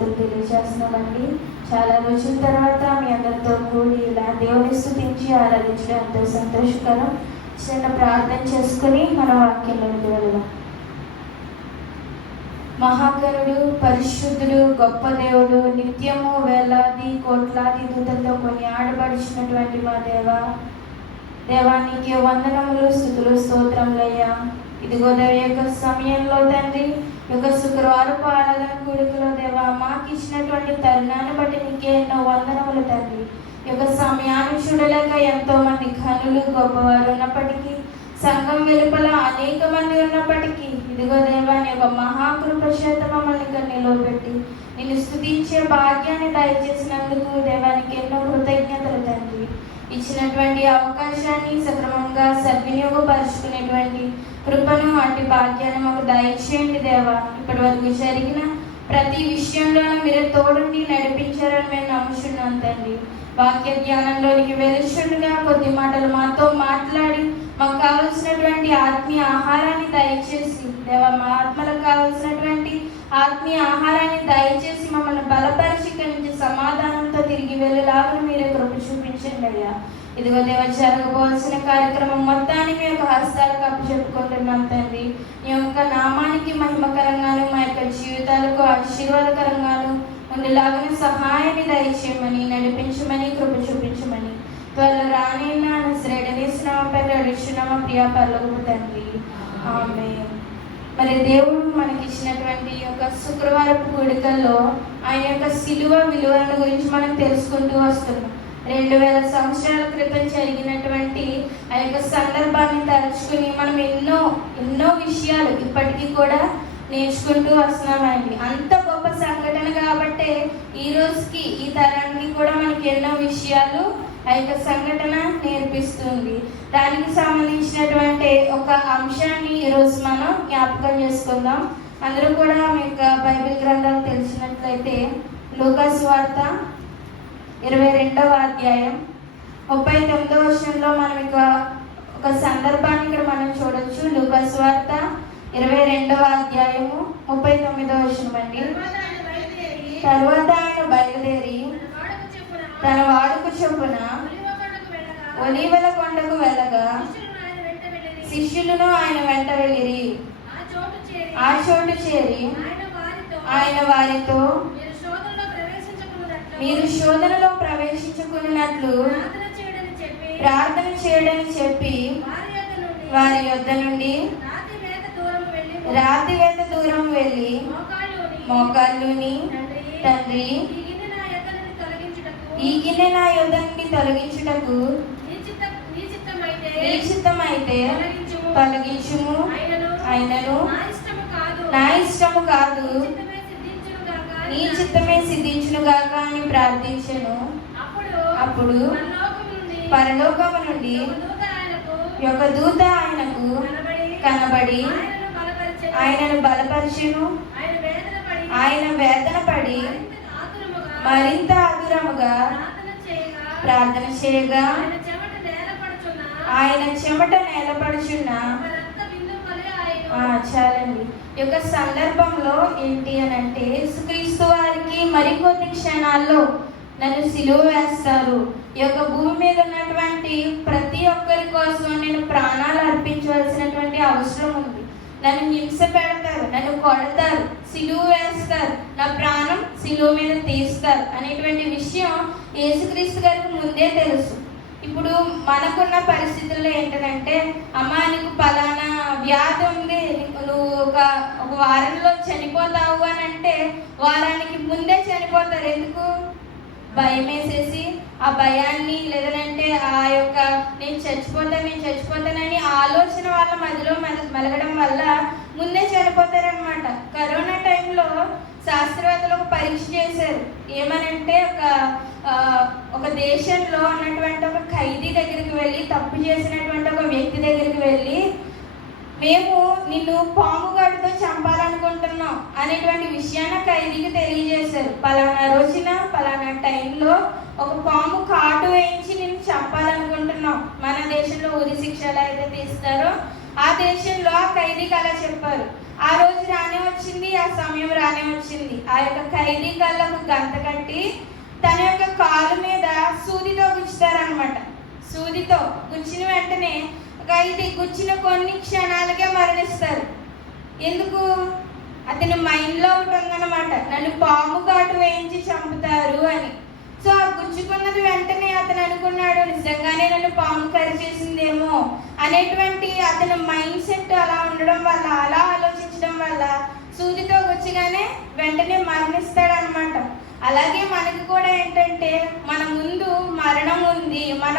తెలియజేస్తున్నామండి. చాలా రోజుల తర్వాత మీ అందరితో కూడి ఇలా దేవుని స్తుతించి ఆరాధించడం ఎంతో సంతోషకరం. చిన్న ప్రార్థన చేసుకుని మన వాక్యంలోకి వెళ్దాం. మహాగణుడు, పరిశుద్ధుడు, గొప్ప దేవుడు, నిత్యము వేలాది కోట్లాది దూతలతో కొని ఆడబడిచినటువంటి మా దేవానికి వందనములు, స్తుతులు, స్తోత్రములయ్యా. ఇదిగో దేవ యొక్క సమయంలో తండ్రి, యొక్క శుక్రవారపు ఆరాధన కూడికలో దేవా మాకు ఇచ్చినటువంటి తరుణాన్ని బట్టి నీకే ఎన్నో వందనములు తండ్రి. యొక్క సమయాన్ని చూడలేక ఎంతో మంది ఘనులు గొప్పవారు ఉన్నప్పటికీ, సంఘం వెలుపల అనేక మంది ఉన్నప్పటికీ, ఇదిగో దేవా నీ యొక్క మహాకృప చేత మమ్మల్ని ఇక్కడ నిలవబెట్టి నిన్ను స్తుతించే భాగ్యాన్ని దయచేసినందుకు దేవానికి ఎన్నో కృతజ్ఞతలు తండ్రి. ఇచ్చినటువంటి అవకాశాన్ని సక్రమంగా సద్వినియోగపరుచుకునేటువంటి కృపను, అట్టి భాగ్యాన్ని మాకు దయచేయండి దేవా. ఇప్పటి వరకు జరిగిన ప్రతి విషయంలోనూ మీరే తోడుండి నడిపించారని మేము నమ్ముచున్నాం తండ్రి. వాక్య ధ్యానంలోనికి వెలుచుండగా కొద్ది మాటలు మాతో మాట్లాడి మాకు కావలసినటువంటి ఆత్మీయ ఆహారాన్ని దయచేసి దేవా, మా ఆత్మలకు కావలసినటువంటి ఆత్మీయ ఆహారాన్ని దయచేసి మమ్మల్ని బలపరిచి ఇక్కడి నుంచి సమాధానంతో తిరిగి వెళ్ళేలాగా మీరే కృప చూపించండి అయ్యా. ఇదిగో దేవ జరగబోవాల్సిన కార్యక్రమం మొత్తాన్ని మీ యొక్క హస్తాలకు అప్పచెప్పుకుంటున్నాం తండ్రి. ఈ యొక్క నామానికి మహిమకరంగాను మా యొక్క జీవితాలకు ఆశీర్వాదకరంగాను ఉండేలాగా సహాయాన్ని దయచేయమని, నడిపించమని, కృప చూపించమని త్వరలో రానైనా శ్రేణిస్తున్నామా పెద్దడుచున్నామా ప్రియా పర్లకు తండ్రి. ఆమేన్. మరి దేవుడు మనకి ఇచ్చినటువంటి యొక్క శుక్రవారపు కూడికల్లో ఆయన యొక్క సిలువ విలువలను గురించి మనం తెలుసుకుంటూ వస్తున్నాం. 2000 సంవత్సరాల క్రితం జరిగినటువంటి ఆ యొక్క సందర్భాన్ని తలుచుకుని మనం ఎన్నో విషయాలు ఇప్పటికీ కూడా నేర్చుకుంటూ వస్తున్నామండి. అంత గొప్ప సంఘటన కాబట్టే ఈ రోజుకి ఈ తరానికి కూడా మనకి ఎన్నో విషయాలు ఆ యొక్క సంఘటన నేర్పిస్తుంది. దానికి సంబంధించినటువంటి ఒక అంశాన్ని ఈరోజు మనం జ్ఞాపకం చేసుకుందాం. అందరూ కూడా మీ యొక్క బైబిల్ గ్రంథాలు తెలిసినట్లయితే లూకా సువార్త 22వ అధ్యాయం 39వ వచనంలో మనం ఒక సందర్భాన్ని ఇక్కడ మనం చూడొచ్చు. లూకా సువార్త 22వ అధ్యాయము 39వ వచనం అండి. తర్వాత ఆయన బయలుదేరి తన వాడుకు చొప్పున ఒలీవల కొండకు వెళ్ళగా శిష్యులను ఆయన వెంట వెళ్ళిరి. ఆ చోటు చేరి ఆయన వారితో మీరు శోధనలో ప్రవేశించుకున్నట్లు ప్రార్థన చేయడని చెప్పి వారి యొద్ద నుండి రాతి వేత దూరం వెళ్ళి మోకాళ్ళుని, తండ్రి ఈ గిన్నె నా యొద్ద నుండి తొలగించుటకు నీ చిత్తమైతే తొలగించుము, అయినను నా ఇష్టము కాదు నీ చిత్తమే సిద్ధించును గాక అని ప్రార్థించెను. అప్పుడు పరలోకము నుండి ఒక దూత ఆయనకు కనబడి ఆయనను బలపరిచెను. ఆయన వేదన పడి మరింత ఆతురముగా ప్రార్థన చేయగా ఆయన చెమట నేలపడుచున్న చాలండి. ఈ యొక్క సందర్భంలో ఏంటి అని అంటే, యేసుక్రీస్తు వారికి మరికొద్ది క్షణాల్లో నన్ను సిలువ వేస్తారు, ఈ యొక్క భూమి మీద ఉన్నటువంటి ప్రతి ఒక్కరి కోసం నేను ప్రాణాలు అర్పించవలసినటువంటి అవసరం ఉంది, నన్ను హింస పెడతారు, నన్ను కొడతారు, సిలువ వేస్తారు, నా ప్రాణం సిలువ మీద తీస్తారు అనేటువంటి విషయం యేసుక్రీస్తు గారికి ముందే తెలుసు. ఇప్పుడు మనకున్న పరిస్థితుల్లో ఏంటంటే, అమ్మా నీకు పలానా వ్యాధి ఉంది, నువ్వు ఒక వారంలో చనిపోతావు అని అంటే వారానికి ముందే చనిపోతారు. ఎందుకు? భయం వేసేసి ఆ భయాన్ని, లేదంటే ఆ యొక్క నేను చచ్చిపోతానని ఆలోచన వాళ్ళ మధ్యలో మెలగడం వల్ల ముందే చనిపోతారనమాట. కరోనా టైంలో శాస్త్రవేత్తలు ఒక పరీక్ష చేశారు. ఏమనంటే ఒక దేశంలో ఉన్నటువంటి ఒక ఖైదీ దగ్గరికి వెళ్ళి, తప్పు చేసినటువంటి ఒక వ్యక్తి దగ్గరికి వెళ్ళి, మేము నిన్ను పాము గాడితో చంపాలనుకుంటున్నాం అనేటువంటి విషయాన్ని ఖైదీకి తెలియజేశారు. పలానా రోజున పలానా టైంలో ఒక పాము కాటు వేయించి నిన్ను చంపాలనుకుంటున్నాం. మన దేశంలో ఉరి శిక్ష ఎలా అయితే తీస్తారో ఆ దేశంలో ఆ ఖైదీకి అలా చెప్పారు. ఆ రోజు రానే వచ్చింది, ఆ సమయం రానే వచ్చింది. ఆ యొక్క ఖైదీ కళ్ళకు గంత కట్టి తన యొక్క కాలు మీద సూదితో గుచ్చుతారనమాట. సూదితో గుచ్చిన వెంటనే ఖైదీ గుచ్చిన కొన్ని క్షణాలకే మరణిస్తారు. ఎందుకు? అతని మైండ్లో ఒకటి ఉందన్నమాట, నన్ను పాము కాటు వేయించి చంపుతారు అని. సో ఆ గుచ్చుకున్నది వెంటనే అతను అనుకున్నాడు, నిజంగానే నన్ను పాము కరిచేసిందేమో అనేటువంటి అతని మైండ్ సెట్ అలా ఉండడం వల్ల, అలా ఆలోచించడం వల్ల సూదితో గుచ్చగానే వెంటనే మరణిస్తాడనమాట. అలాగే మనకు కూడా ఏంటంటే మన ముందు మరణం ఉంది, మన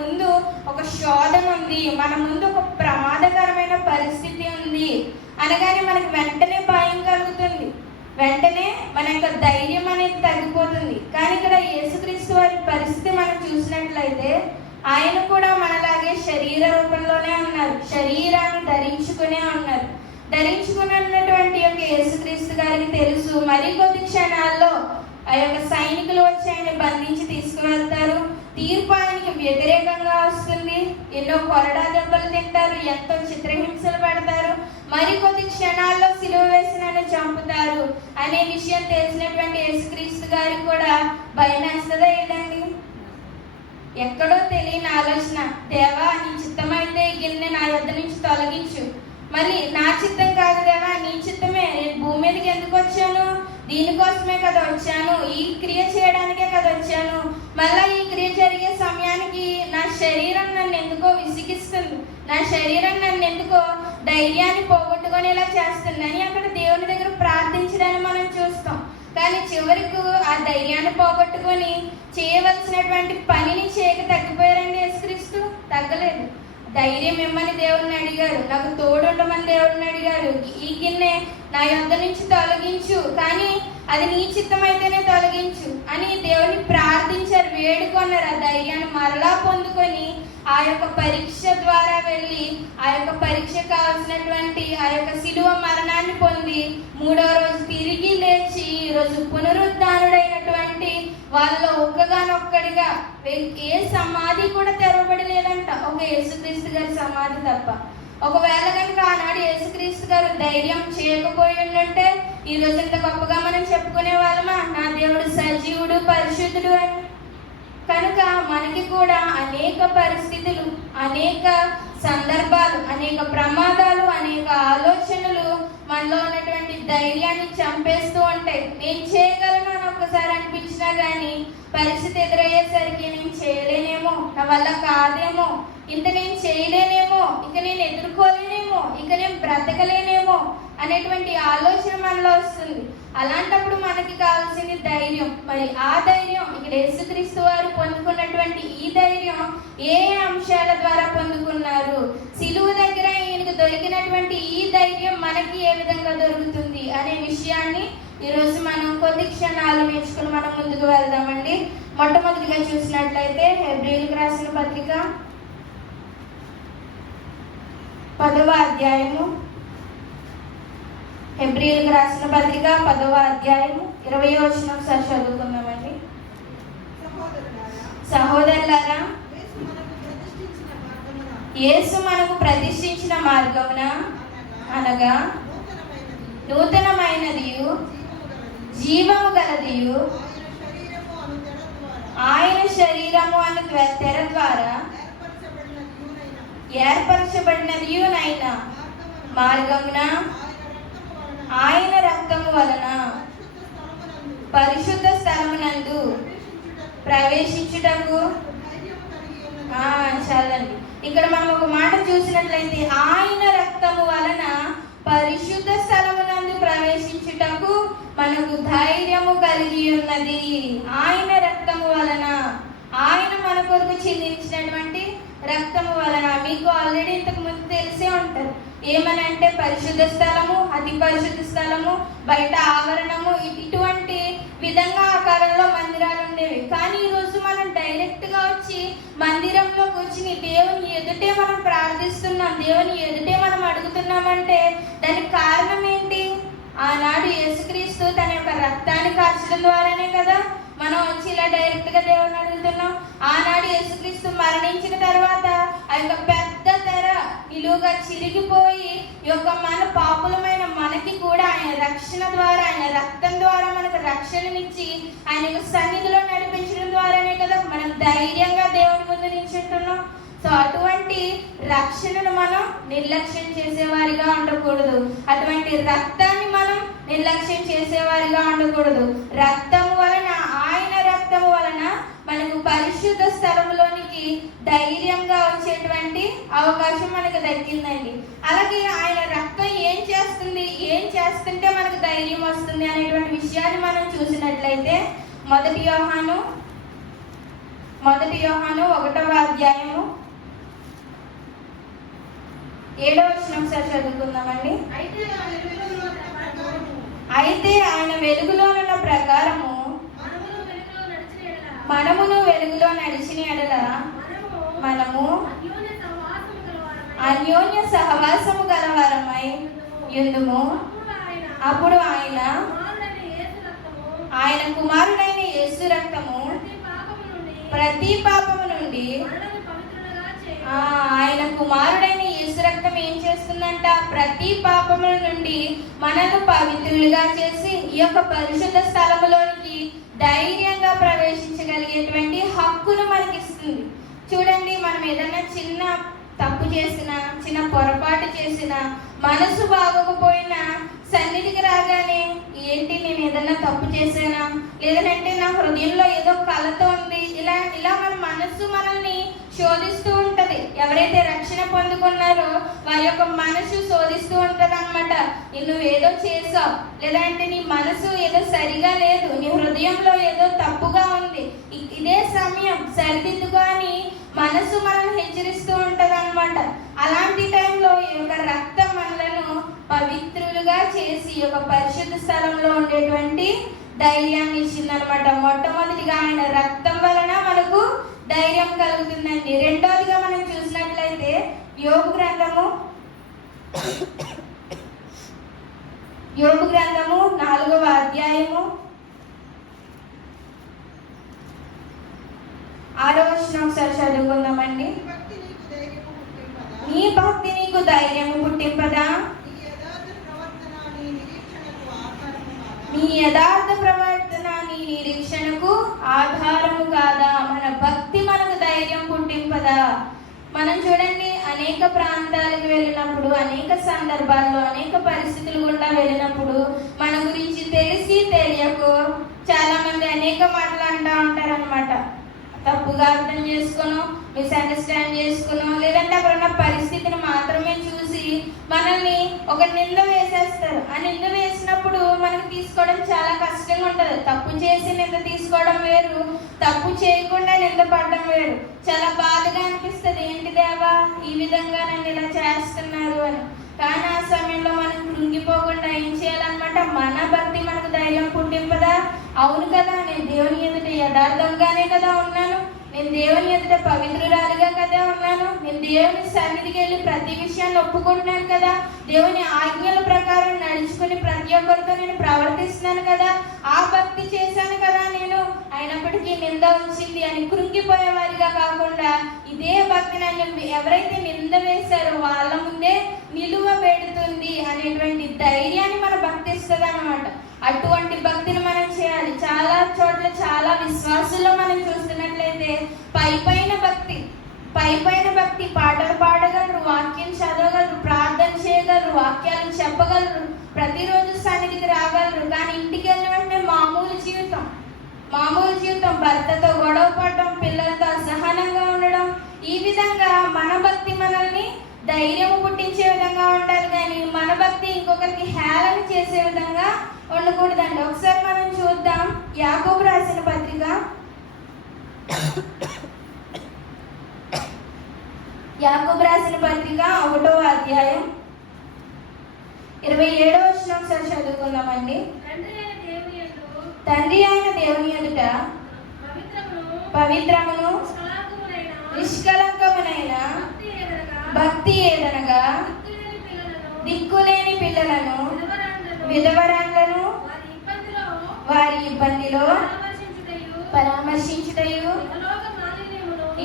ముందు ఒక శోధన ఉంది, మన ముందు ఒక ప్రమాదకరమైన పరిస్థితి ఉంది అనగానే మనకు వెంటనే భయం కలుగుతుంది, వెంటనే మన యొక్క ధైర్యం అనేది తగ్గిపోతుంది. కానీ ఇక్కడ యేసుక్రీస్తు వారి పరిస్థితి మనం చూసినట్లయితే ఆయన కూడా మనలాగే శరీర రూపంలోనే ఉన్నారు, శరీరాన్ని ధరించుకునే ఉన్నారు. ధరించుకున్నటువంటి యొక్క యేసుక్రీస్తు గారికి తెలుసు మరికొద్ది క్షణాల్లో ఆ యొక్క సైనికులు వచ్చి ఆయన బంధించి తీసుకువెళ్తారు. తీర్పు ఆయనకి వ్యతిరేకంగా వస్తుంది, ఎన్నో కొరడా దెబ్బలు తింటారు, ఎంతో చిత్రహింసలు పడతారు, మరికొద్ది క్షణాల్లో సిలువ వేసి నన్ను చంపుతారు అనే విషయం తెలిసినటువంటి యేసుక్రీస్తు గారికి కూడా భయం వేస్తుందా ఏంటండి? ఎక్కడో తెలియని ఆలోచన, దేవా నీ చిత్తమైతే ఈ గిన్నె నా యొద్ద నుంచి తొలగించు, మళ్ళీ నా చిత్తం కాదు దేవా నీ చిత్తమే, నేను భూమి మీదకి ఎందుకు వచ్చాను? దీనికోసమే కదా వచ్చాను, ఈ క్రియ చేయడానికే కదా వచ్చాను. మళ్ళా ఈ క్రియ జరిగే సమయానికి నా శరీరం నన్ను ఎందుకో విసిగిస్తుంది, నా శరీరం నన్ను ఎందుకో ధైర్యాన్ని పోగొట్టుకునేలా చేస్తుందని అక్కడ దేవుని దగ్గర ప్రార్థించడాన్ని మనం చూస్తాం. కానీ చివరికి ఆ ధైర్యాన్ని పోగొట్టుకొని చేయవలసినటువంటి పనిని చేయక తగ్గిపోయారండి యేసుక్రీస్తు? తగ్గలేదు. ధైర్యం ఇమ్మని దేవుడిని అడిగారు, నాకు తోడుండమని దేవుడిని అడిగారు, ఈ గిన్నె నా యొద్ద నుంచి తొలగించు, కానీ అది నీ చిత్తమైతేనే తొలగించు అని దేవుని ప్రార్థించారు, వేడుకున్నారు. ఆ ధైర్యాన్ని మరలా పొందుకొని ఆ యొక్క పరీక్ష ద్వారా వెళ్ళి ఆ యొక్క పరీక్ష కావాల్సినటువంటి ఆ యొక్క శిలువ మరణాన్ని పొంది 3వ రోజు తిరిగి లేచి ఈరోజు పునరుద్ధానుడైనటువంటి వాళ్ళలో ఒక్కగానొక్కడిగా ఏ సమాధి కూడా తెరవబడి లేదంట, ఒక యేసుక్రీస్తు గారి సమాధి తప్ప. ఒకవేళ కనుక ఆనాడు యేసుక్రీస్తు గారు ధైర్యం చేయకపోయి ఉంటే ఈ రోజు ఇంత గొప్పగా మనం చెప్పుకునే వాళ్ళమా, నా దేవుడు సజీవుడు పరిశుద్ధుడు అని. కనుక మనకి కూడా అనేక పరిస్థితులు, అనేక సందర్భాలు, అనేక ప్రమాదాలు, అనేక ఆలోచనలు మనలో ఉన్నటువంటి ధైర్యాన్ని చంపేస్తూ ఉంటాయి. నేను చేయగలను అని ఒక్కసారి అనిపించినా కానీ పరిస్థితి ఎదురయ్యేసరికి నేను చేయలేనేమో, నా వల్ల కాదేమో, ఇంత నేను చేయలేనేమో, ఇక నేను ఎదుర్కోలేనేమో, ఇక నేను బ్రతకలేనేమో అనేటువంటి ఆలోచన మనలో వస్తుంది. అలాంటప్పుడు మనకి కావాల్సింది ధైర్యం. మరి ఆ ధైర్యం ఇక్కడ యేసుక్రీస్తు వారు పొందుకున్నటువంటి ఈ ధైర్యం ఏ అంశాల ద్వారా పొందుకున్నారు, సిలువ దగ్గర ఈయనకు దొరికినటువంటి ఈ ధైర్యం మనకి ఏ విధంగా దొరుకుతుంది అనే విషయాన్ని ఈరోజు మనం కొద్ది క్షణాలు నేర్చుకుని మనం ముందుకు వెళ్దామండి. మొట్టమొదటిగా చూసినట్లయితే హెబ్రీయులకు రాసిన పత్రిక 10వ అధ్యాయము, హెబ్రీయులకు రాసిన పత్రిక 10వ అధ్యాయము 20వ వచనం ఒకసారి చదువుకుందామండి. సహోదరులారా, యేసు మనకు ప్రతిష్ఠించిన మార్గమున అనగా నూతనమైనదియు జీవము గలదియు ఆయన శరీరము అను తెర ద్వారా ఏర్పరచబడినదియునైన మార్గమున ఆయన రక్తము వలన పరిశుద్ధ స్థలమునందు ప్రవేశించుటకు చాలండి. ఇక్కడ మనం ఒక మాట చూసినట్లయితే ఆయన రక్తము వలన పరిశుద్ధ స్థలమునందు ప్రవేశించుటకు మనకు ధైర్యము కలిగి ఉన్నది. ఆయన రక్తము వలన, ఆయన మన కొరకు చిందించినటువంటి రక్తము వలన. మీకు ఆల్రెడీ ఇంతకు ముందు తెలిసే ఉంటారు, ఏమనంటే పరిశుద్ధ స్థలము, అతి పరిశుద్ధ స్థలము, బయట ఆవరణము, ఇటువంటి విధంగా ఆకారంలో మందిరాలు ఉండేవి. కానీ ఈరోజు మనం డైరెక్ట్ గా వచ్చి మందిరంలో కూర్చుని దేవుని ఎదుటే మనం ప్రార్థిస్తున్నాం, దేవుని ఎదుటే మనం అడుగుతున్నామంటే దానికి కారణం ఏంటి? ఆనాడు యేసుక్రీస్తు తన యొక్క రక్తాన్ని కార్చడం ద్వారానే కదా మనం వచ్చి ఇలా డైరెక్ట్ గా దేవుని అడుగుతున్నాం. ఆనాడు యేసుక్రీస్తు మరణించిన తర్వాత ఆ యొక్క పెద్ద తెర నిలువుగా చిరిగిపోయి ఈ యొక్క మన పాపులమైన మనకి కూడా ఆయన రక్షణ ద్వారా, ఆయన రక్తం ద్వారా మనకు రక్షణనిచ్చి ఆయన యొక్క సన్నిధిలో నడిపించడం ద్వారానే కదా మనం ధైర్యంగా దేవుని ముందు నిల్చుంటున్నాం. సో అటువంటి రక్షణను మనం నిర్లక్ష్యం చేసేవారిగా ఉండకూడదు. అటువంటి రక్తాన్ని మనం నిర్లక్ష్యం చేసేవారిగా ఉండకూడదు. రక్తము వలన, ఆయన రక్తము వలన మనకు పరిశుద్ధ స్థలంలోనికి ధైర్యంగా వచ్చేటువంటి అవకాశం మనకు దక్కిందండి. అలాగే ఆయన రక్తం ఏం చేస్తుంది, ఏం చేస్తుంటే మనకు ధైర్యం వస్తుంది అనేటువంటి విషయాన్ని మనం చూసినట్లయితే మొదటి యోహాను 1వ అధ్యాయము 7వ వచనం ఒకసారి చదువుకుందామండి. అయితే ఆయన వెలుగులో ఉన్న ప్రకారము మనమును వెలుగులో నడిచిన ఎడల మనము అన్యోన్య సహవాసము గలవారమై యుందుము. అప్పుడు ఆయన కుమారుడైన యేసు రక్తము ప్రతి పాపము నుండి, ఆయన కుమారుడైన యేసు రక్తం ఏం చేస్తుందంట? ప్రతి పాపముల నుండి మనల్ని పవిత్రులుగా చేసి ఈ యొక్క పరిశుద్ధ స్థలములోనికి ధైర్యంగా ప్రవేశించగలిగేటువంటి హక్కును మనకిస్తుంది. చూడండి, మనం ఏదైనా చిన్న తప్పు చేసినా, చిన్న పొరపాటు చేసినా, మనసు బాగోకపోయినా సన్నిధికి రాగానే ఏంటి నేను ఏదైనా తప్పు చేశానా, లేదంటే నా హృదయంలో ఏదో కలత ఉంది, ఇలా మన మనసు మనల్ని శోధిస్తూ ఉంటది. ఎవరైతే రక్షణ పొందుకున్నారో వారి యొక్క మనసు శోధిస్తూ ఉంటది అనమాట. నువ్వేదో చేసావు, లేదంటే నీ మనసు ఏదో సరిగా లేదు, నీ హృదయంలో ఏదో తప్పుగా ఉంది, ఇదే సమయం సరిదిద్దుకో అని మనసు మనల్ని హెచ్చరిస్తూ ఉంటది అనమాట. అలాంటి టైంలో ఈ యొక్క రక్తం మనలను పవిత్రులుగా చేసి ఈ యొక్క పరిశుద్ధ స్థలంలో ఉండేటువంటి ధైర్యాన్ని ఇచ్చిందనమాట. మొట్టమొదటిగా ఆయన రక్తం వలన మనకు ధైర్యం కలుగుతుందండి. రెండోదిగా మనం చూసినట్లయితే యోబు గ్రంథము 4వ అధ్యాయము 6వ వచనం ఒకసారి చదువుకుందామండి. నీ భక్తి నీకు ధైర్యము పుట్టింపదా? నీ యథార్థ ప్రవర్తన నీ నిరీక్షణకు ఆధారము కాదా? మన భక్తి మనకు ధైర్యం పుట్టింపదా? మనం చూడండి, అనేక ప్రాంతాలకు వెళ్ళినప్పుడు, అనేక సందర్భాల్లో, అనేక పరిస్థితులు గుండా వెళ్ళినప్పుడు మన గురించి తెలిసి తెలియకు చాలా మంది అనేక మాటలు అంటూ ఉంటారనమాట. తప్పుగా అర్థం చేసుకునో, మిస్అండర్స్టాండ్ చేసుకునో, లేదంటే అక్కడ ఉన్న పరిస్థితిని మాత్రమే చూసి మనల్ని ఒక నింద వేసేస్తారు. ఆ నింద వేసినప్పుడు మనకు తీసుకోవడం చాలా కష్టంగా ఉంటుంది. తప్పు చేసి నింద తీసుకోవడం వేరు, తప్పు చేయకుండా నింద పడడం వేరు. చాలా బాధగా అనిపిస్తుంది, ఏంటి దేవా ఈ విధంగా నన్ను ఇలా చేస్తున్నారు అని. కానీ ఆ సమయంలో మనం కృంగిపోకుండా ఏం చేయాలన్నమాట? మన భక్తి మనకు ధైర్యం పుట్టింపదా? అవును కదా, నేను దేవుని ఎదుట యథార్థంగానే కదా ఉన్నాను, నేను దేవుని ఎదుట పవిత్రురాలుగా కదా ఉన్నాను, నేను దేవుని సన్నిధికి వెళ్ళి ప్రతి విషయాన్ని ఒప్పుకుంటున్నాను కదా, దేవుని ఆజ్ఞల ప్రకారం నడుచుకుని ప్రతి ఒక్కరితో నేను ప్రవర్తిస్తున్నాను కదా, ఆ భక్తి చేశాను కదా నేను, అయినప్పటికీ నింద వచ్చింది అని కృంగిపోయే వారిగా కాకుండా ఇదే భక్తి నన్ను ఎవరైతే నింద వేశారో వాళ్ళ ముందే నిలువ పెడుతుంది అనేటువంటి ధైర్యాన్ని మన భక్తి ఇస్తుంది అన్నమాట. అటువంటి భక్తిని మనం చేయాలి. చాలా చోట్ల చాలా విశ్వాసుల్లో మనం చూస్తున్నట్లయితే పైపైన భక్తి పాటలు పాడగలరు, వాక్యం చదవగలరు, ప్రార్థన చేయగలరు, వాక్యాలు చెప్పగలరు, ప్రతిరోజు సన్నిధికి రాగలరు. కానీ ఇంటికి వెళ్ళిన వెంటనే మామూలు జీవితం, భర్తతో గొడవ పడడం, పిల్లలతో అసహనంగా ఉండడం, ఈ విధంగా మన భక్తి మనల్ని ధైర్యం పుట్టించే విధంగా ఉండాలి. కానీ మన భక్తి ఇంకొకరికి హేళన చేసే విధంగా ఉండకూడదండి. ఒకసారి మనం చూద్దాం, యాకోబు రాసిన పత్రిక 1వ అధ్యాయం 27వ వచనం ఒకసారి చదువుకుందామండి. తండ్రి అయిన దేవుని ఎదుట పవిత్రమును నిష్కలంకమునైన భక్తి ఏదనగా దిక్కులేని పిల్లలను, విధవరాండ్లను వారి ఇబ్బందిలో పరామర్శించుటయు,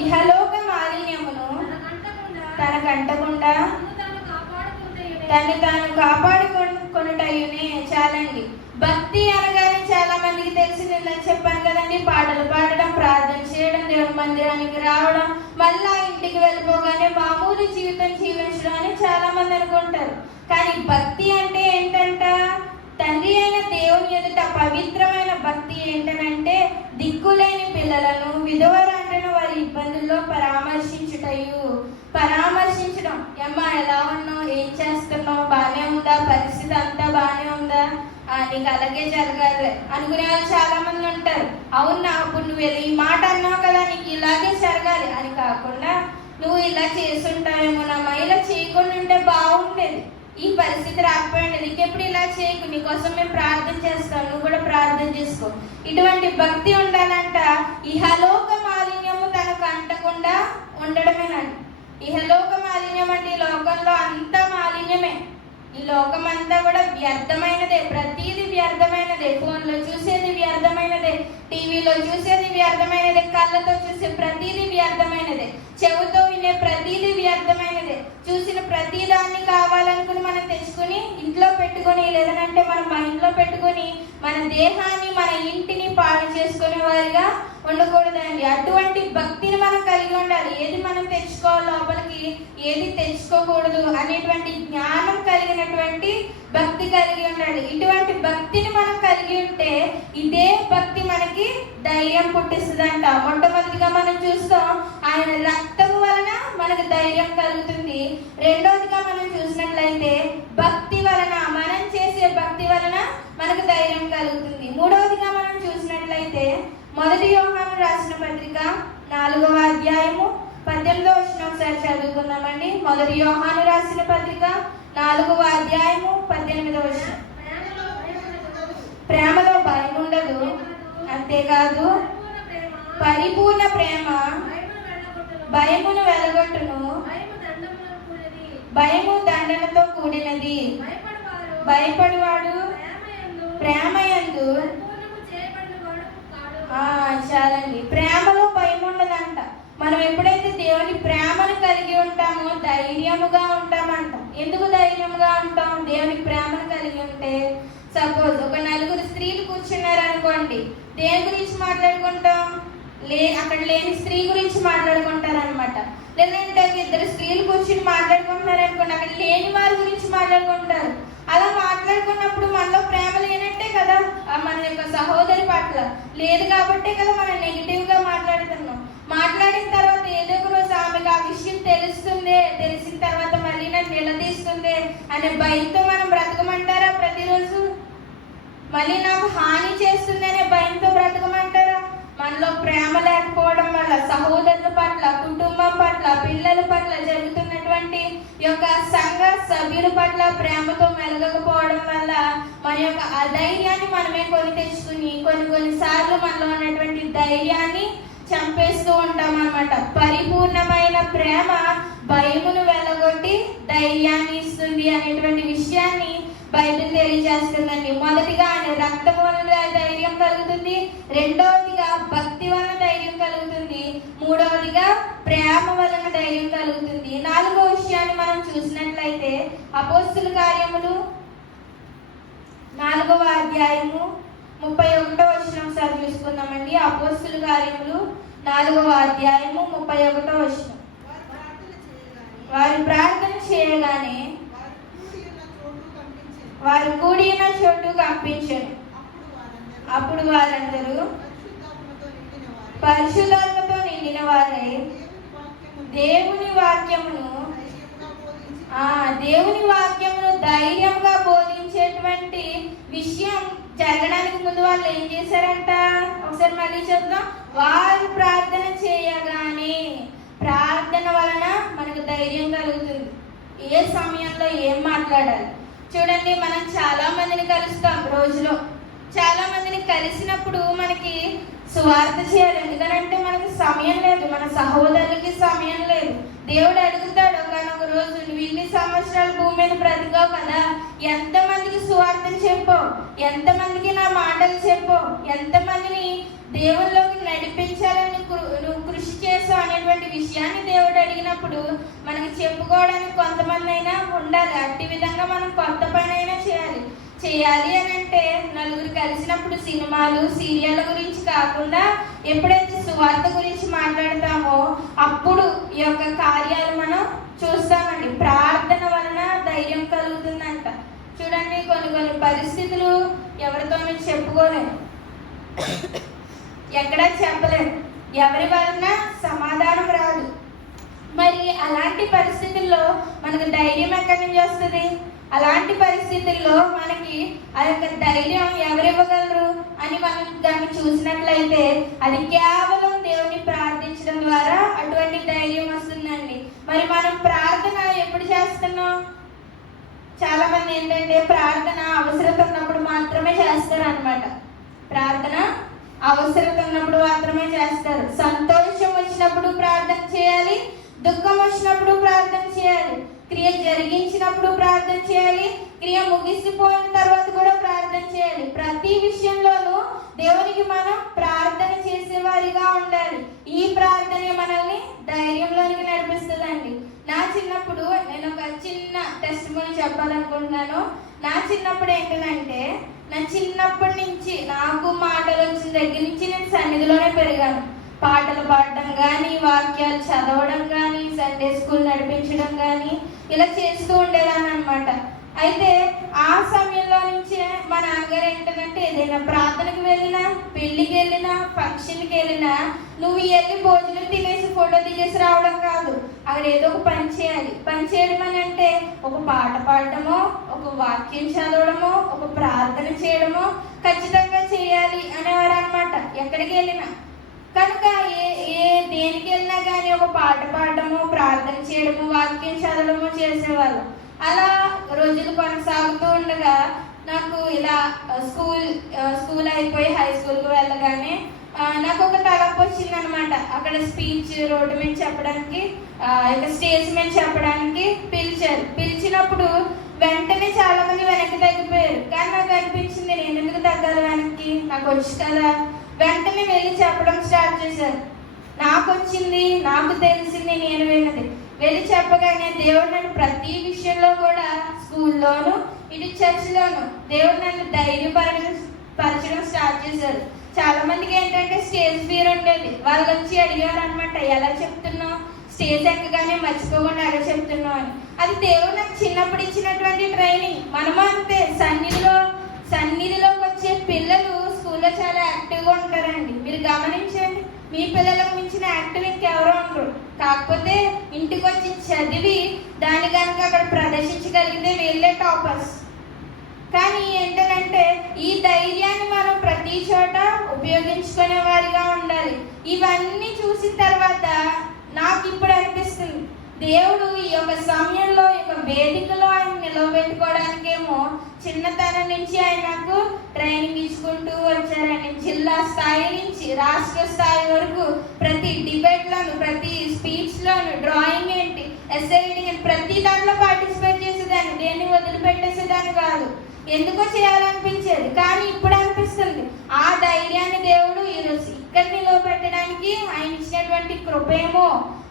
ఇహలోక మాలిన్యమును తనకు అంటకుండా తను తాను కాపాడుకొనుటయునే. చాలండి. భక్తి అనగానే చాలా మందికి తెలిసి నేను చెప్పాను కదండి, పాటలు పాడడం, ప్రార్థన చేయడం, దేవుని మందిరానికి రావడం, మళ్ళా ఇంటికి వెళ్ళిపోగానే మామూలు జీవితం జీవించడం అని చాలా మంది అనుకుంటారు. కానీ భక్తి అంటే ఏంటంట? తండ్రి అయిన దేవుని ఎదుట పవిత్రమైన భక్తి ఏంటనంటే దిక్కులేని పిల్లలను, విధవరాండ్రను వారి ఇబ్బందుల్లో పరామర్శించడం. అమ్మా ఎలా ఉన్నావు, ఏం చేస్తున్నావు, బాగానే ఉందా, పరిస్థితి అంతా బాగానే ఉందా, నీకు అలాగే జరగాలి అనుకునే వాళ్ళు చాలా మంది ఉంటారు. అవునా, అప్పుడు నువ్వు ఈ మాట అన్నావు కదా, నీకు ఇలాగే జరగాలి అని కాకుండా నువ్వు ఇలా చేసుంటావేమో, నమ్మా ఇలా చేయకుండా ఉంటే బాగుండేది, ఈ పరిస్థితి రాకపోయింది, నీకెప్పుడు ఇలా చేయకు, నీకోసం మేము ప్రార్థన చేస్తాం, నువ్వు కూడా ప్రార్థన చేసుకో. ఇటువంటి భక్తి ఉండాలంట. ఇహలోక మాలిన్యము తనకు అంటకుండా ఉండడమేనండి. ఇహలోక మాలిన్యం అంటే ఈ లోకంలో అంతా మాలిన్యమే. ఈ లోకం అంతా కూడా వ్యర్థమైనదే, ప్రతిదీ వ్యర్థమైనదే. ఫోన్లో చూసేది వ్యర్థమైనదే, టీవీలో చూసేది వ్యర్థమైనదే, కళ్ళతో చూసే ప్రతిదీ వ్యర్థమైనదే, చెవుతో వినే ప్రతిదీ వ్యర్థమైనదే. చూసిన ప్రతి దాన్ని కావాలనుకుని మనం తెచ్చుకుని ఇంట్లో పెట్టుకొని, లేదంటే మన మైండ్లో పెట్టుకొని మన దేహాన్ని, మన ఇంటిని పాడు చేసుకునే వారిగా ఉండకూడదండి. అటువంటి భక్తిని మనం కలిగి ఉండాలి. ఏది మనం తెచ్చుకోవాలి లోపలికి, ఏది తెచ్చుకోకూడదు అనేటువంటి జ్ఞానం కలిగినటువంటి భక్తి కలిగి ఉండాలి. ఇటువంటి భక్తిని మనం కలిగి ఉంటే ఇదే భక్తి మనకి ధైర్యం పుట్టిస్తుందంట. మొట్టమొదటిగా మనం చూస్తాం, ఆయన రక్తం వలన మనకు ధైర్యం కలుగుతుంది. రెండోదిగా మనం చూసినట్లయితే భక్తి వలన, మనం చేసే భక్తి వలన మనకు ధైర్యం కలుగుతుంది. మూడవదిగా మనం చూసినట్లయితే మొదటి యోహాను రాసిన పత్రిక 4వ అధ్యాయము 18వ వచనం ఒకసారి చదువుకుందామండి. మొదటి యోహాను రాసిన పత్రిక 4వ అధ్యాయము 18వ వచనం. ప్రేమలో భయం ఉండదు, అంతేకాదు పరిపూర్ణ ప్రేమ భయమును వెలగొట్టును, భయము దండనతో కూడినది. భయపడువాడు ప్రేమయందు చాలండి. ప్రేమలో భయం ఉండదంట. మనం ఎప్పుడైతే దేవుని ప్రేమను కలిగి ఉంటామో ధైర్యముగా ఉంటామంట. ఎందుకు ధైర్యముగా ఉంటాం? దేవుని ప్రేమను కలిగి ఉంటే. సపోజ్ ఒక నలుగురు స్త్రీలు కూర్చున్నారు అనుకోండి, దేని గురించి మాట్లాడుకుంటాం? అక్కడ లేని స్త్రీ గురించి మాట్లాడుకుంటారు అనమాట. లేదంటే ఇద్దరు స్త్రీలు కూర్చుని మాట్లాడుకుంటున్నారు అనుకోండి, అక్కడ లేని వారి గురించి మాట్లాడుకుంటారు. అలా మాట్లాడుకున్నప్పుడు మనలో ప్రేమ లేనట్టే కదా, మన యొక్క సహోదరి పట్ల లేదు కాబట్టే కదా మనం నెగిటివ్ గా మాట్లాడుతున్నాం. మాట్లాడిన తర్వాత ఏదో ఒక రోజు ఆమెకు ఆ విషయం తెలిసిన తర్వాత మళ్ళీ నన్ను నిలదీస్తుంది అనే భయంతో మనం బ్రతకమంటారా? ప్రతిరోజు మళ్ళీ నాకు హాని చేస్తుంది అనే భయంతో బ్రతకమంటారా? మనలో ప్రేమ లేకపోవడం వల్ల సహోదరుల పట్ల, కుటుంబం పట్ల, పిల్లల పట్ల, జరుగుతున్నటువంటి యొక్క సంఘ సభ్యుల పట్ల ప్రేమతో మెలగకపోవడం వల్ల మన యొక్క అధైర్యాన్ని మనమే కొని తెచ్చుకుని కొన్నిసార్లు మనలో ఉన్నటువంటి ధైర్యాన్ని చంపేస్తూ ఉంటాం అన్నమాట. పరిపూర్ణమైన ప్రేమ భయమును వెలగొట్టి ధైర్యాన్ని ఇస్తుంది అనేటువంటి విషయాన్ని బైబిల్ తెలియజేస్తుందండి. మొదటిగా ఆయన రక్తం వలన ధైర్యం కలుగుతుంది, రెండవదిగా భక్తి వలన ధైర్యం కలుగుతుంది, మూడవదిగా ప్రేమ వలన ధైర్యం కలుగుతుంది. నాలుగో విషయాన్ని మనం చూసినట్లయితే అపోస్తుల కార్యములు 4వ అధ్యాయము 31వ వచనం ఒకసారి చూసుకుందామండి. అపోస్తుల కార్యములు 4వ అధ్యాయము 31వ వచనం. వారు ప్రార్థన చేయగానే వారు కూడి ఉన్న చోటు కంపించను. అప్పుడు వారందరూ పరిశుద్ధాత్మతో నిండిన వారై దేవుని వాక్యమును ధైర్యంగా బోధించేటువంటి విషయం జరగడానికి ముందు వాళ్ళు ఏం చేశారంట? ఒకసారి మళ్ళీ చెప్తాం. వారు ప్రార్థన చేయగానే, ప్రార్థన వలన మనకు ధైర్యం కలుగుతుంది. ఏ సమయంలో ఏం మాట్లాడాలి చూడండి. మనం చాలా మందిని కలుస్తాం రోజులో. చాలా మందిని కలిసినప్పుడు మనకి సువార్త చేయాలి, ఎందుకంటే మనకి సమయం లేదు, మన సహోదరులకి సమయం లేదు. దేవుడు అడుగుతాడు ఒకనొక రోజు, నువ్వు ఇన్ని సంవత్సరాలు భూమి మీద బ్రతికావు కదా, ఎంతమందికి సువార్తను చెప్పు, ఎంతమందికి నా మాటలు చెప్పు, ఎంతమందిని దేవుళ్ళలోకి నడిపించాలని నువ్వు కృషి చేసావు అనేటువంటి విషయం విషయాన్ని దేవుడు అడిగినప్పుడు మనకి చెప్పుకోవడానికి కొంతమంది అయినా ఉండాలి. అట్టి విధంగా మనం కొత్త పని అయినా చేయాలి అని అంటే నలుగురు కలిసినప్పుడు సినిమాలు సీరియళ్ళ గురించి కాకుండా ఎప్పుడైతే సువార్త గురించి మాట్లాడతామో అప్పుడు ఈ యొక్క కార్యాలు మనం చూస్తామండి. ప్రార్థన వలన ధైర్యం కలుగుతుందంట. చూడండి, కొన్ని పరిస్థితులు ఎవరితోనూ చెప్పుకోలేము, ఎక్కడా చెప్పలేము, ఎవరి వలన సమాధానం రాదు. మరి అలాంటి పరిస్థితుల్లో మనకు ధైర్యం ఎక్కడి నుంచి వస్తుంది? అలాంటి పరిస్థితుల్లో మనకి ఆ యొక్క ధైర్యం ఎవరివ్వగలరు అని మనం దాన్ని చూసినట్లయితే అది కేవలం దేవుని ప్రార్థించడం ద్వారా అటువంటి ధైర్యం వస్తుందండి. మరి మనం ప్రార్థన ఎప్పుడు చేస్తున్నాం? చాలా మంది ఏంటంటే ప్రార్థన అవసరత ఉన్నప్పుడు మాత్రమే చేస్తారు అన్నమాట. ప్రార్థన అవసరత ఉన్నప్పుడు మాత్రమే చేస్తారు. సంతోషం వచ్చినప్పుడు ప్రార్థన చేయాలి, దుఃఖం వచ్చినప్పుడు ప్రార్థన చేయాలి, క్రియ జరిగించినప్పుడు ప్రార్థన చేయాలి, క్రియ ముగిసిపోయిన తర్వాత కూడా ప్రార్థన చేయాలి. ప్రతి విషయంలోనూ దేవునికి మనం ప్రార్థన చేసేవారిగా ఉండాలి. ఈ ప్రార్థనే మనల్ని ధైర్యంలోనికి నడిపిస్తుందండి. నా చిన్నప్పుడు నేను ఒక చిన్న టెస్టిమోనీ చెప్పాలనుకుంటున్నాను. నా చిన్నప్పుడు ఏంటంటే, నా చిన్నప్పటి నుంచి నాకు మాటలు వచ్చిన దగ్గర నుంచి నేను సన్నిధిలోనే పెరిగాను. పాటలు పాడడం కానీ, వాక్యాలు చదవడం కానీ, సండే స్కూల్ నడిపించడం కానీ ఇలా చేస్తూ ఉండేదాన్ని అనమాట. అయితే ఆ సమయంలో నుంచే మా నాన్నగారు ఏంటంటే, ఏదైనా ప్రార్థనకు వెళ్ళినా, పెళ్లికి వెళ్ళినా, ఫంక్షన్కి వెళ్ళినా నువ్వు వెళ్ళి భోజనం తినేసి ఫోటో దిగేసి రావడం కాదు, అక్కడ ఏదో ఒక పని చేయాలి. పని చేయడం అని అంటే ఒక పాట పాడటమో, ఒక వాక్యం చదవడమో, ఒక ప్రార్థన చేయడమో ఖచ్చితంగా చేయాలి అనేవారు అనమాట ఎక్కడికి వెళ్ళినా. కనుక దేనికి వెళ్ళినా కానీ ఒక పాట పాడటము, ప్రార్థన చేయడము, వాక్యం చదవడము చేసేవారు. అలా రోజులు కొనసాగుతూ ఉండగా నాకు ఇలా స్కూల్ అయిపోయి హై స్కూల్కి వెళ్ళగానే నాకు ఒక తలపు వచ్చింది అనమాట. అక్కడ స్పీచ్ రోడ్డు మీద చెప్పడానికి, స్టేజ్ మీద చెప్పడానికి పిలిచారు. పిలిచినప్పుడు వెంటనే చాలా మంది వెనక్కి తగ్గిపోయారు. కానీ నాకు అనిపించింది, నేను ఎందుకు తగ్గాలి వెనక్కి, నాకు వచ్చు కదా. వెంటనే వెళ్ళి చెప్పడం స్టార్ట్ చేశారు. నాకు వచ్చింది, నాకు తెలిసింది, నేను విన్నది వెళ్ళి చెప్పగానే దేవుడు నన్ను ప్రతి విషయంలో కూడా, స్కూల్లోను ఇటు చర్చిలోను దేవుడు నన్ను ధైర్యపరచడం స్టార్ట్ చేశారు. చాలా మందికి ఏంటంటే స్టేజ్ ఫియర్ ఉండేది. వాళ్ళు వచ్చి అడిగారు అనమాట, ఎలా చెప్తున్నావు, స్టేజ్ ఎక్కగానే మర్చిపోకుండా ఎలా చెప్తున్నావు అని. అది దేవుడు నాకు చిన్నప్పుడు ఇచ్చినటువంటి ట్రైనింగ్. మనము అంతే, సన్నిధిలోకి వచ్చే పిల్లలు స్కూల్లో చాలా యాక్టివ్గా ఉంటారండి. మీరు గమనించండి, మీ పిల్లలకు మించిన యాక్టివ్ ఇంకెవరో ఉండరు. కాకపోతే ఇంటికి వచ్చి చదివి దాని కనుక అక్కడ ప్రదర్శించగలిగితే వీళ్ళే టాపర్స్. కానీ ఏంటంటే ఈ ధైర్యాన్ని మనం ప్రతి చోట ఉపయోగించుకునే వారిగా ఉండాలి. ఇవన్నీ చూసిన తర్వాత నాకు ఇప్పుడు అనిపిస్తుంది, దేవుడు ఈ యొక్క సమయంలో ఈ యొక్క వేదికలో ఆయన నిలవబెట్టుకోవడానికేమో చిన్నతనం నుంచి ఆయన నాకు ట్రైనింగ్ ఇచ్చుకుంటూ వచ్చారు. ఆయన జిల్లా స్థాయి నుంచి రాష్ట్ర స్థాయి వరకు ప్రతి డిబేట్లోను, ప్రతి స్పీచ్లోను, డ్రాయింగ్ ఏంటి, ఎస్సే రీడింగ్, ప్రతి దాంట్లో పార్టిసిపేట్ చేసేదాన్ని. దేన్ని వదిలిపెట్టేసేదాన్ని కాదు, ఎందుకో చేయాలనిపించేది. కానీ ఇప్పుడు అనిపిస్తుంది, ఆ ధైర్యాన్ని దేవుడు ఈరోజు ఇక్కడ నిలవబెట్టడానికి ఆయన ఇచ్చినటువంటి కృపేమో,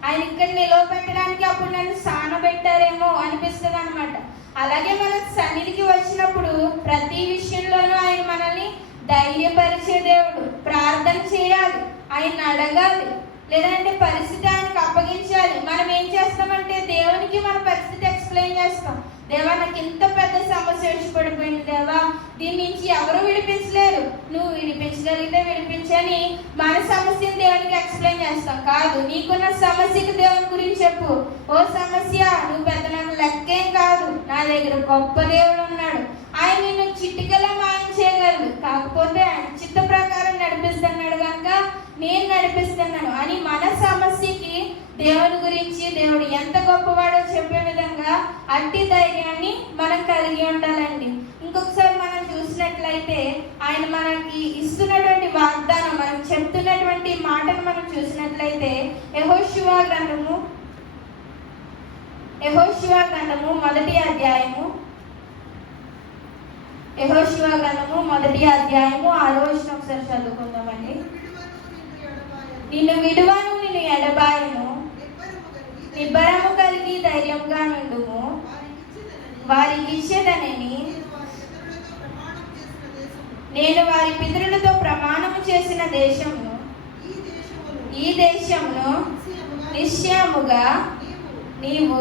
ఆయన ఇక్కడ నిలవబెట్టడానికి అప్పుడు నన్ను సానబెట్టారేమో అనిపిస్తుంది అనమాట. అలాగే మనం సన్నిధికి వచ్చినప్పుడు ప్రతి విషయంలోనూ ఆయన మనల్ని ధైర్యపరిచే దేవుడు. ప్రార్థన చేయాలి, ఆయన అడగాలి, లేదంటే పరిస్థితి ఆయనకు అప్పగించాలి. మనం ఏం చేస్తామంటే దేవునికి మన పరిస్థితి ఎక్స్ప్లెయిన్ చేస్తాం. దేవా, నాకు ఇంత పెద్ద సమస్య వచ్చి పడిపోయింది దేవా, దీని నుంచి ఎవరు విడిపించలేరు, నువ్వు విడిపించగలిగితే విడిపించని మన సమస్యను దేవునికి ఎక్స్ప్లెయిన్ చేస్తాం. కాదు, నీకున్న సమస్యకు దేవుని గురించి చెప్పు. ఓ సమస్య, నువ్వు పెద్ద నాకు లెక్కేం కాదు, నా దగ్గర గొప్ప దేవుడు ఉన్నాడు, ఆయన నిన్ను చిటికలో మాయం చేయగలడు, కాకపోతే ఆయన చిత్త ప్రకారం నడిపిస్తున్నాడు కనుక నేను నడిపిస్తున్నాను అని మన సమస్యకి దేవుని గురించి, దేవుడు ఎంత గొప్పవాడో చెప్పే విధంగా అట్టి ధైర్యాన్ని మనం కలిగి ఉండాలండి. ఇంకొకసారి మనం చూసినట్లయితే ఆయన మనకి ఇస్తున్నటువంటి వాగ్దానం, మనం చెప్తున్నటువంటి మాటను మనం చూసినట్లయితే యెహోషువ గ్రంథము మొదటి అధ్యాయము, యెహోషువ గ్రంథము మొదటి అధ్యాయము 6వ వచనం ఒకసారి చదువుకుందామండి. నిన్ను విడువను, నిన్ను ఎడబాయను, నిబ్బరము కలిగి ధైర్యంగా నుండుము, వారికి ఇచ్చేదనని నేను వారి పితరులతో ప్రమాణము చేసిన దేశమును, ఈ దేశమును నిశ్చయముగా నీవు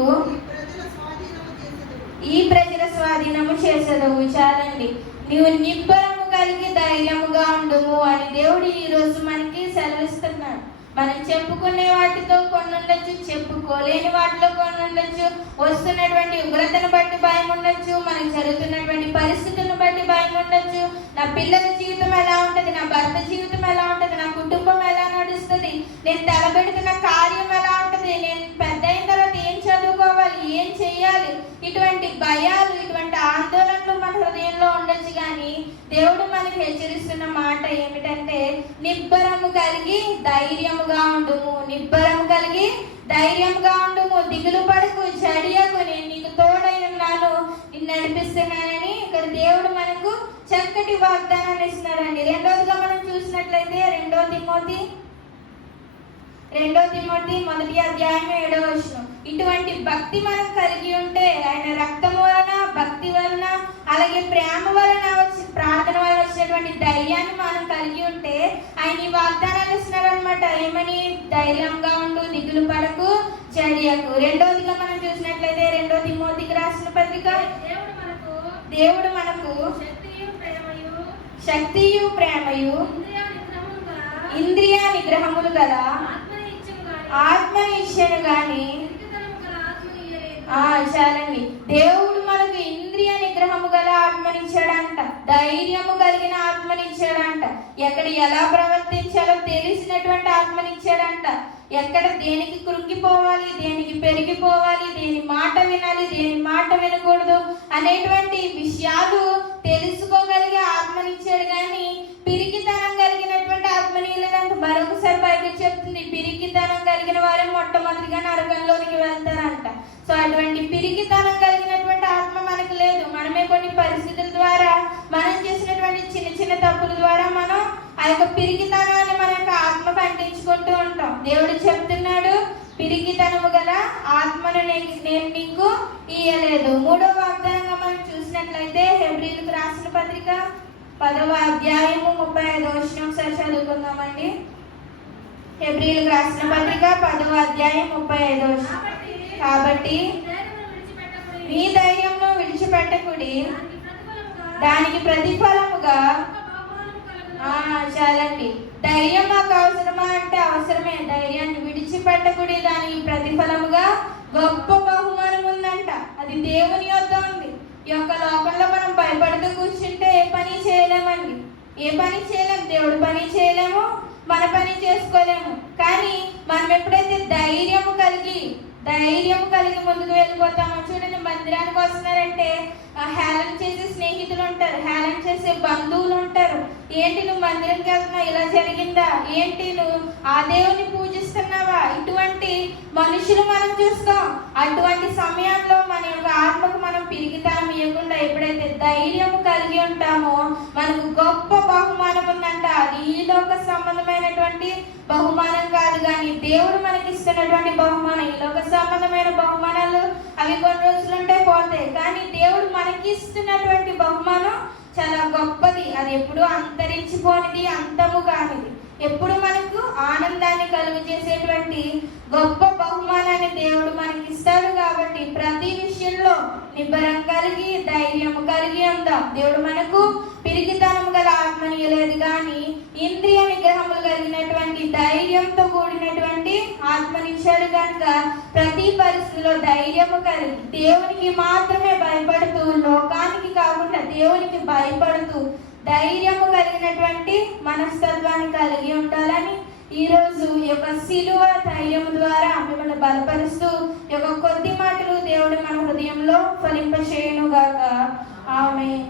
ఈ ప్రజల స్వాధీనము చేసేదవు. చాలండి. నీవు నిబ్బరము కలిగి ధైర్యముగా ఉండుము అని దేవుడు ఈరోజు మనకి సెలవిస్తున్నాడు. మనం చెప్పుకునే వాటితో కొన్ని ఉండొచ్చు, చెప్పుకోలేని వాటిలో కొన్ని ఉండొచ్చు. వస్తున్నటువంటి ఉగ్రతను బట్టి భయం ఉండొచ్చు, మనకు జరుగుతున్నటువంటి పరిస్థితులను బట్టి భయం ఉండొచ్చు. నా పిల్లల జీవితం ఎలా ఉంటుంది, నా భర్త జీవితం ఎలా ఉంటుంది, నా కుటుంబం ఎలా నడుస్తుంది, నేను తలపెడుతున్న కార్యం ఎలా ఉంటుంది, నేను పెద్ద అయిన తర్వాత ఏం చదువుకోవాలి, ఏం చెయ్యాలి, ఇటువంటి భయాలు, ఇటువంటి ఆందోళనలు మన హృదయంలో ఉండొచ్చు. కానీ దేవుడు మనకి హెచ్చరిస్తున్న మాట ఏమిటంటే నిబ్బరము కలిగి ధైర్యముగా ఉండుము, నిబ్బరము కలిగి ధైర్యంగా ఉండుము, దిగులు పడకు, జడియకు, నేను నీకు తోడై ఉన్నాను, నిన్ను నడిపిస్తున్నానని ఇక్కడ దేవుడు మనకు చక్కటి వాగ్దానాన్ని ఇస్తున్నాడండి. రెండోదిగా మనం చూసినట్లయితే 2 తిమోతి 1వ అధ్యాయం 7వ వచనం. ఇటువంటి భక్తి మనం కలిగి ఉంటే, ఆయన రక్తము వలన, భక్తి వలన, అలాగే ప్రేమ వలన ప్రార్థన వలన వచ్చినటువంటి ధైర్యాన్ని మనం కలిగి ఉంటే ఆయన ఈ వాగ్దానాలు ఇస్తున్నారు అనమాట. ఏమని? ధైర్యంగా ఉండు, దిగులు పడకు, జడియకు. రెండోదిగా మనం చూసినట్లయితే 2 తిమోతికి రాసిన పత్రిక, దేవుడు మనకు శక్తియు ప్రేమయు ఇంద్రియ నిగ్రహములు గల ఆత్మనిచ్చను గాని చాలండి. దేవుడు మనకు ఇంద్రియ నిగ్రహము గల ఆత్మనిచ్చాడంట, ధైర్యము కలిగిన ఆత్మనిచ్చాడంట, ఎక్కడ ఎలా ప్రవర్తించాలో తెలిసినటువంటి ఆత్మనిచ్చాడంట, ఎక్కడ దేనికి కృంగిపోవాలి, దేనికి పెరిగిపోవాలి, దేని మాట వినాలి, దేని మాట వినకూడదు అనేటువంటి విషయాలు తెలుసుకోగలిగే ఆత్మనిచ్చాడు. కానీ పిరికితనం కలిగినటువంటి ఆత్మనీయులంటే మరొకసారి బైబిల్ చెప్తుంది, పిరికితనం కలిగిన వారే మొట్టమొదటిగా నరకంలోనికి వెళ్తారంట. సో అటువంటి పిరికితనం కలిగినటువంటి ఆత్మ మనకు లేదు. మనమే కొన్ని పరిస్థితుల ద్వారా, మనం చేసినటువంటి చిన్న చిన్న తప్పుల ద్వారా మనం ఆ యొక్క పిరికితనాన్ని మన యొక్క ఆత్మకు అంటించుకుంటూ ఉంటాం. దేవుడు చెప్తున్నాడు, పిరికితనము గల ఆత్మను నేను నీకు ఇయ్యలేదు. 3వ వాగ్దానంగా మనం చూసినట్లయితే హెబ్రీయులకు రాసిన పత్రిక 10వ అధ్యాయము 35వ వచనం ఒకసారి చదువుకుందామండి. హెబ్రీయులకు రాసిన పత్రిక 10వ అధ్యాయం 35వ వచనం. కాబట్టి మీ ధైర్యంను విడిచిపెట్టకుడి, దానికి ప్రతిఫలముగా చాలండి. ధైర్యం మాకు అవసరమా అంటే అవసరమే. ధైర్యాన్ని విడిచిపెట్టకుడి, దానికి ప్రతిఫలముగా గొప్ప బహుమానం ఉందంట. అది దేవుని యొద్ద ఉంది. ఈ యొక్క లోకంలో మనం భయపడుతూ కూర్చుంటే ఏ పని చేయలేమండి, ఏ పని చేయలేము, దేవుడి పని చేయలేము, మన పని చేసుకోలేము. కానీ మనం ఎప్పుడైతే ధైర్యము కలిగి ముందుకు వెళ్ళిపోతామో, చూడండి, మందిరానికి వస్తున్నారంటే హేళన చేసే స్నేహితులు ఉంటారు, హేళన చేసే బంధువులు ఉంటారు. ఏంటి నువ్వు మందిరానికి వెళ్తున్నావు, ఇలా జరిగిందా, ఏంటి నువ్వు ఆ దేవుని పూజిస్తున్నావా, ఇటువంటి మనుషులు మనం చూస్తాం. అటువంటి సమయంలో మన యొక్క ఆత్మకు మనం పిరికితనం ఇవ్వకుండా ఎప్పుడైతే ధైర్యం కలిగి ఉంటామో మనకు గొప్ప బహుమానం ఉందంట. అది ఈ లోక సంబంధమైనటువంటి బహుమానం కాదు, కానీ దేవుడు మనకి ఇస్తున్నటువంటి బహుమానం. ఈ లోక సంబంధమైన బహుమానాలు అవి కొన్ని రోజులుంటే పోతాయి, కానీ దేవుడు మనకి ఇస్తున్నటువంటి బహుమానం చాలా గొప్పది. అది ఎప్పుడు అంతరించిపోనిది, అంతము కానిది, ఎప్పుడు మనకు ఆనందాన్ని కలుగు చేసేటువంటి గొప్ప బహుమానాన్ని దేవుడు మనకి ఇస్తాడు. కాబట్టి ప్రతి విషయంలో నిబ్బరం కలిగి ధైర్యము కలిగి ఉందాం. దేవుడు మనకు పిరికితనం గల ఆత్మనియలేదు, కానీ ఇంద్రియ నిగ్రహములు కలిగినటువంటి ధైర్యంతో కూడినటువంటి ఆత్మనిచ్చాడు. కనుక ప్రతి పరిస్థితిలో ధైర్యము కలిగి దేవునికి మాత్రమే భయపడుతూ, లోకానికి కాకుండా దేవునికి భయపడుతూ ధైర్యము కలిగినటువంటి మనస్తత్వాన్ని కలిగి ఉండాలని ఈరోజు ఈ యొక్క సిలువ ధైర్యము ద్వారా మిమ్మల్ని బలపరుస్తూ ఈ యొక్క కొద్ది మాటలు దేవుడు మన హృదయంలో ఫలింపచేయును గాక. ఆమేన్.